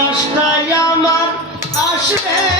লাশটাই আমার আসবে।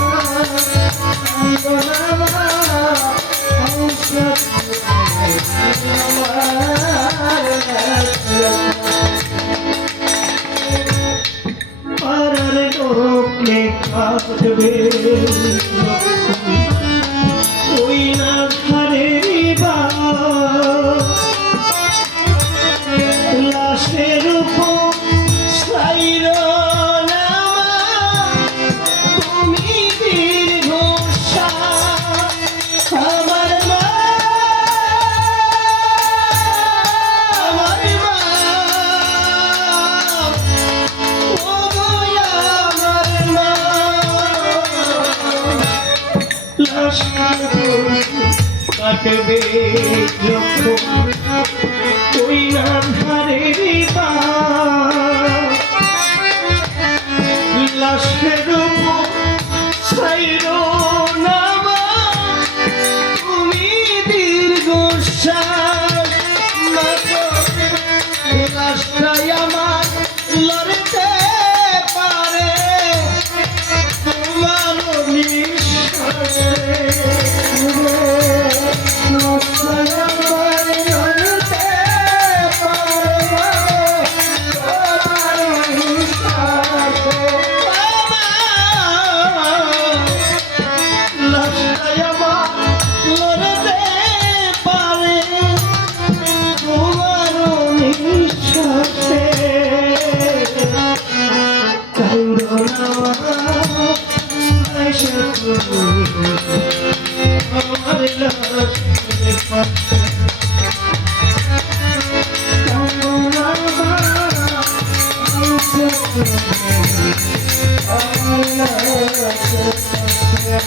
রাত দেবে কাটবে ওই রাধারে লাশের ছাইর নামা। তুমি দীর্ঘ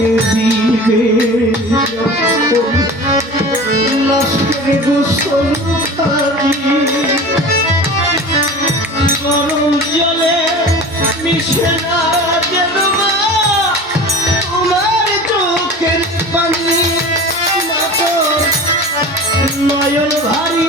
আমাকে দিবে লাশের গরম জলে মিশে নয়ন ভারী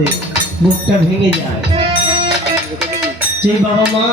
মা মুখটা ভেঙে যায়। যে বাবা মা